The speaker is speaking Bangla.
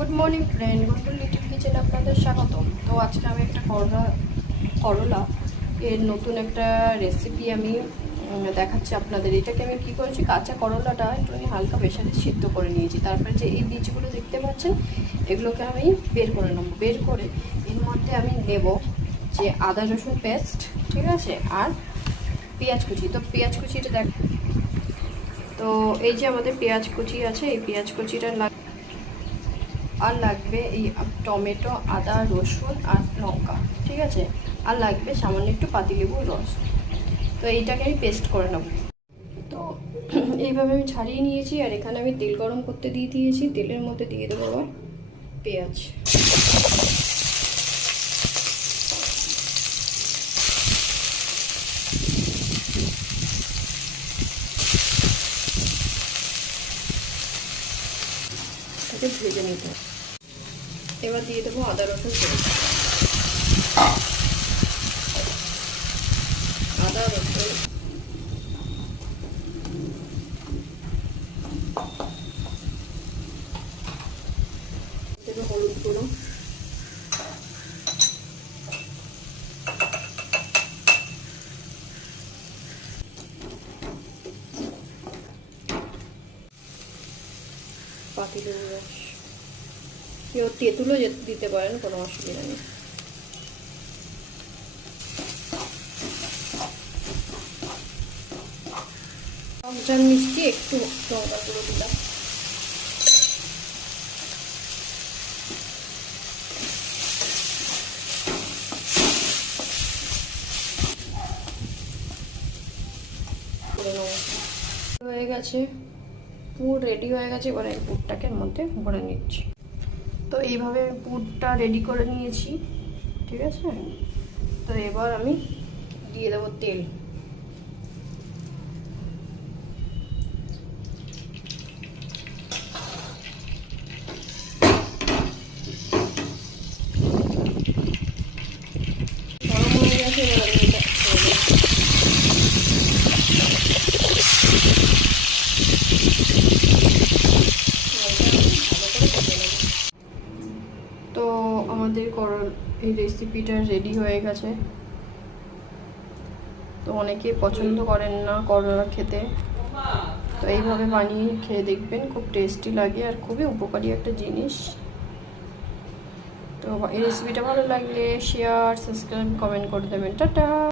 Good morning friend, Google little কিচেনে আপনাদের স্বাগতম। তো আজকে আমি একটা করলা এর নতুন একটা রেসিপি আমি দেখাচ্ছি আপনাদের। এটাকে আমি কী করেছি, কাঁচা করলাটা একটুখানি হালকা প্রেসারে সিদ্ধ করে নিয়েছি। তারপরে যে এই বীজগুলো দেখতে পাচ্ছেন, এগুলোকে আমি বের করে নেব। বের করে এর মধ্যে আমি নেব যে আদা রসুন পেস্ট, ঠিক আছে, আর পেঁয়াজ কুচি। তো পেঁয়াজ কুচিটা দেখ, তো এই যে আমাদের পেঁয়াজ কুচি আছে, এই পেঁয়াজ কুচিটা আর লাগবে এই টমেটো, আদা, রসুন আর লঙ্কা, ঠিক আছে। আর লাগবে সামান্য একটু পাতিলেবুর রস। তো এইটাকে আমি পেস্ট করে নেব। তো এইভাবে আমি ছাড়িয়ে নিয়েছি, আর এখানে আমি তেল গরম করতে দিয়ে দিয়েছি। তেলের মধ্যে দিয়ে দেবো আবার পেঁয়াজ। এটাকে ভেজে নিতে হবে। এবার দিয়ে দেবো আদা রসুন পেস্ট। আদা রসুন দেবো হলুদ গুঁড়ো, পাতিলেবুর রস। কেউ তেঁতুলও দিতে পারেন, কোনো অসুবিধা নেই। টক মিষ্টি একটু লঙ্কা গুঁড়ো দিলাম। হয়ে গেছে, পুর রেডি হয়ে গেছে। এবার এই পুরটাকে এর মধ্যে ভরে নিচ্ছি। তো এইভাবে আমি পুরটা রেডি করে নিয়েছি, ঠিক আছে। তো এবার আমি দিয়ে দেবো তেল। গরম হয়ে গেছে, এবার আমি এটা তো আমাদের এই রেসিপিটা রেডি হয়ে গেছে। তো অনেকে পছন্দ করেন না করলা খেতে, তো এইভাবে বানিয়ে খেয়ে দেখবেন, খুব টেস্টি লাগে আর খুবই উপকারী একটা জিনিস। তো এই রেসিপিটা ভালো লাগলে শেয়ার, সাবস্ক্রাইব, কমেন্ট করে দেবেন। টাটা।